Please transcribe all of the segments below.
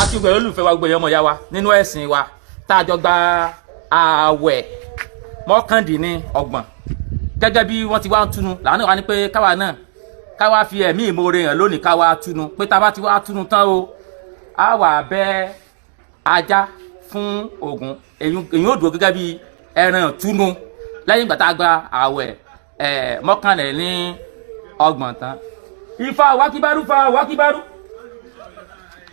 àti gbogbo olùfẹ́ wa gbogbo ọmọ ìyá wa nínú ẹ̀sìn wa tá a jọ gba ààwẹ̀ mọ́kàndínlọ́gbọ̀n gẹ́gẹ́ bí wọ́n ti wá ń túnu làwọn náà wá ní pé káwa náà káwa fi ẹ̀mí ìmoore hàn lónìí káwa túnu pé tá a bá ti wá túnu tán o á wà bẹ́ ajá fún Ògún èyí ò dúró gẹ́gẹ́ bí ẹran túnu lẹ́yìn ìgbà tá a gba ààwẹ̀ mọ́kànlélọ́gbọ̀n tán. Ifá wákíbárú fa wákíbárú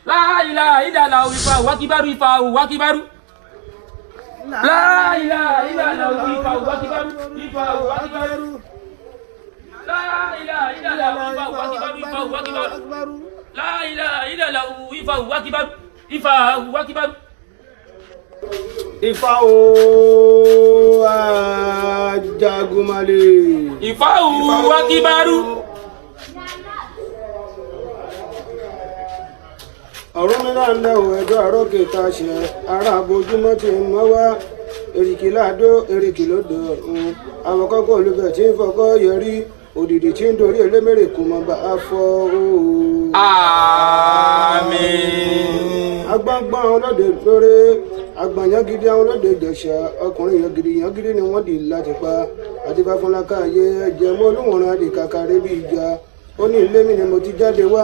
la ilaha illallah Ifá wákíbárú Ifá wákíbárú la ilaha illallah Ifá wákíbárú Ifá wákíbárú la ilaha illallah Ifá wákíbárú Ifá wákíbárú la ilaha illallah Ifá wákíbárú Ifá wákíbárú. Ifá o Ajagunmale. Ifá wákíbárú. Ọ̀run mi náà ń lẹ́wọ̀ ẹjọ́ àárọ̀ kẹta ṣe ara àbójúmọ́ ti ń mọ́ wá èrìkì láàdó èrìkì lódò ọ̀run àwọn kọ́kọ́ olùbẹ̀ tí ń fọkọ́ yẹrí òdìdí tí ń dorí elémèrè kò mọ̀ bá a fọ́ ooo. Àmín. Agbọ́ngbọ́n ọlọ́dẹ lórí agbọ̀nyangidi àwọn ọlọ́dẹ Ìjẹ̀ṣà ọkùnrin yangidi ni wọ́n dì láti pa àdìbàfún lakaiye ẹ̀jẹ̀ mọ́ olúwọ̀n adìkàkàrẹ́ bí ìjà ó ní ilé mi ni mo ti jáde wá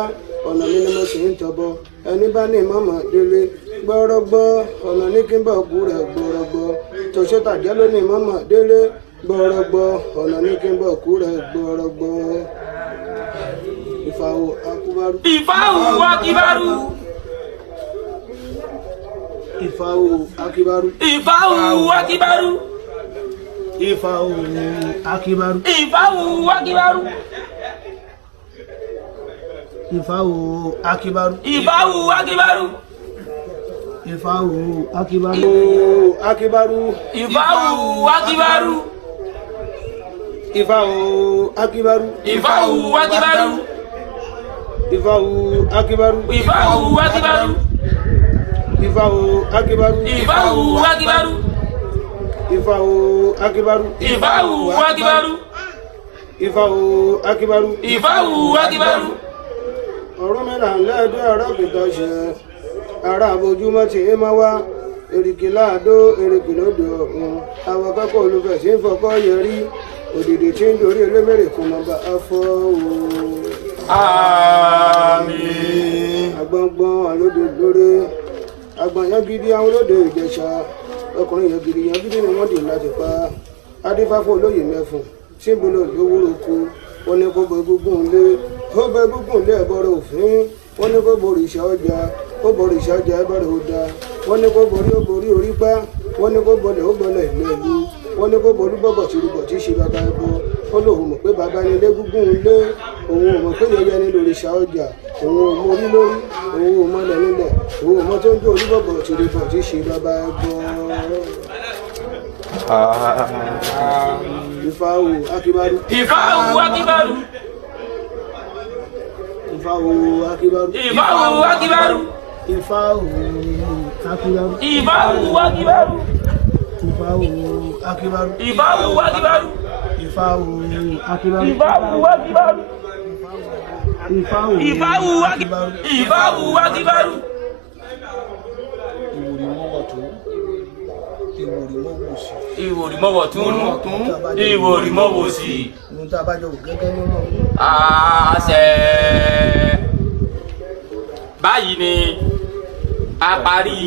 ọ̀nà mi ni mo sì ń tọ́bọ̀ ẹni bá ní mọ́mọ́ délé gbọ́rọ́gbọ́ ọ̀nà ní kí n bọ̀ kú rẹ̀ gbọ́rọ́gbọ́ tòṣó tàjẹ́ ló ní mọ́mọ́ délé gbọ́rọ́gbọ́ ọ̀nà ní kí n bọ̀ kú rẹ̀ gbọ́rọ́gbọ́. Ifá o akíbárú. Ifá wákíbárú. Ifá o akíbárú. Ifá wákíbárú. Ifá o akíbárú. Ifá wákíbárú. Ifá o akíbárú. Ifá wákíbárú. Ifá o akíbárú. Akíbárú. Ifá wákíbárú. Ifá o akíbárú. Ifá wákíbárú. Ifá o akíbárú. Ifá wákíbárú. Ifá o akíbárú. Ifá wákíbárú. Ifá o akíbárú. Ifá wákíbárú. Ifá o akíbárú. Ifá wákíbárú. Ọ̀run mi là ń lẹ́ẹ̀dọ́ ọ̀rọ̀ kìtọ̀ ṣe ara àbójúmọ́ ti ń máa wá èrìkì láàdó èrìkì lódò ọ̀hún àwọn akẹ́kọ̀ọ́ olùfẹ́ sí ń fọkọ́ yẹrí òdìdí tí ń dorí elémèrè kò mọ̀ bá a fọ́ ooo. Àmín. Agbọ̀ngbọ̀n àlódò lórí agbọ̀nyangidi àwọn olóde Ìjẹ̀ṣà ọkùnrin yangidi ni wọ́n dì láti pa adífáfọ́ olóyè mẹ́fun símbolo lówóroko wọ́n ní kó bọ egúngún lé ó bọ egúngún lé ẹ̀bọ̀rọ̀ òfin wọ́n ní kó borí ìṣà ọjà ó borí ìṣà ọjà ẹ̀bọ̀rọ̀ ọ̀dà wọ́n ní kó borí ó borí orí pa wọ́n ní kó bọlẹ̀ ó bọlẹ̀ ìlú ìlú wọ́n ní kó borí bọ́bọ̀ tí rúbọ̀ tí ṣe bàbá ẹbọ ó lóun mọ̀ pé bàbá ni légúngún lé òun ò mọ̀ pé yẹyẹ ní lórí ìṣà ọjà òun ò mọ orí lórí òun ò mọlẹ̀ nílẹ̀ òun ò mọ tó ń jó orí bọ́bọ̀ tí rúbọ̀ tí ṣe bàbá ẹbọ. Ifá o akíbárú. Ifá wákíbárú. Ifá o akíbárú. Ifá wákíbárú. Ifá o akíbárú. Ifá wákíbárú. Ifá o akíbárú. Ifá wákíbárú. Ifá o akíbárú. Ifá wákíbárú. Ifá o Ifá wákíbárú. Ifá wákíbárú. Ìwòrì mọ́wọ̀ tún ìwòrì mọ́wọ̀ sí. Ohun tá a bá jọ wò gẹ́gẹ́ ní mọ̀. Àṣẹ. Báyìí ni a parí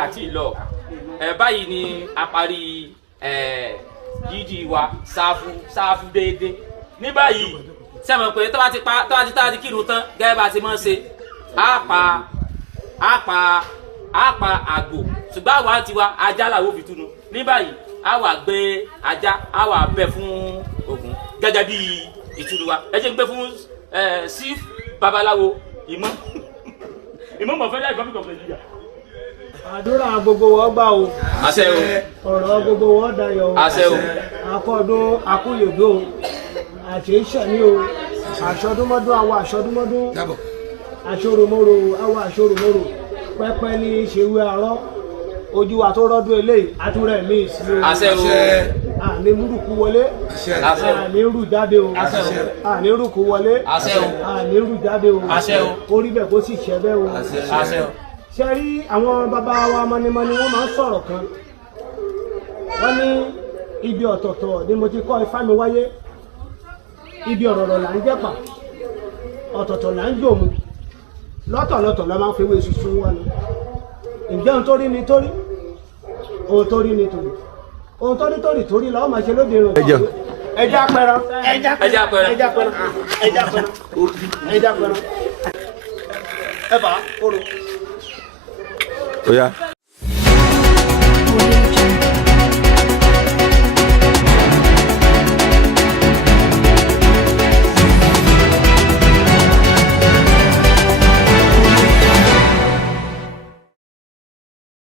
àti lọ báyìí ni a parí yídì wa sáfù déédéé ní báyìí sẹ́wọ̀n pé tó bá ti kírun tán gẹ́gẹ́ bá ti máa ń ṣe á pa àgbò ṣùgbọ́n àwa ti wa ajá làwọn òbí túnú ní báyìí á wà gbé ajá á wà bẹ fún Ògún gẹ́gẹ́ bí ìtúnu wa ẹ jẹ́ ń gbé fún sí babaláwo ìmọ̀ mọ̀fẹ́lẹ́ ìgbọ́n mi Nàìjíríà. Àdúrà gbogbo wọn gbà o. Àṣẹ o. Ọ̀rọ̀ gbogbo wọn dayọ̀ o. Àṣẹ o. Akọ́dún akúyèdó o. Àṣeyíṣẹ́ni o. Àṣọdúnmọ́dún àwọ̀ àṣọdúnmọ́dún. Àṣoròmọ́rò àwọ̀ àṣoròmọ́rò. Pẹ́pẹ́ ní ṣèwé àárọ̀. Ojú wa tó rọ́dún eléyìí, àtúrẹ̀ mí sí o. Àṣẹ o. àní múrùkú wọlé àní rù jáde o àní rùkú wọlé àní rù jáde o orí bẹ́ẹ̀ kó sì ṣẹ bẹ́ẹ̀ o ṣe rí àwọn bàbá wa mọ́nímọ́ní wọ́n máa ń sọ̀rọ̀ kan wọ́n ní ibi ọ̀tọ̀ọ̀tọ̀ ni mo ti kọ́ ifá mi wáyé ibi ọ̀rọ̀rọ̀ là ń jẹ́pà ọ̀tọ̀ọ̀tọ̀ là ń jòmù lọ́tọ̀ọ̀lọ́tọ̀ la máa ń fewé ṣuṣu wá ni ǹjẹ́ ohun tó rí ni torí ohun tó rí ni torí ohun tó rí torí la ó máa ṣe lóde ìrìn ẹja pẹran ẹ bá kóró.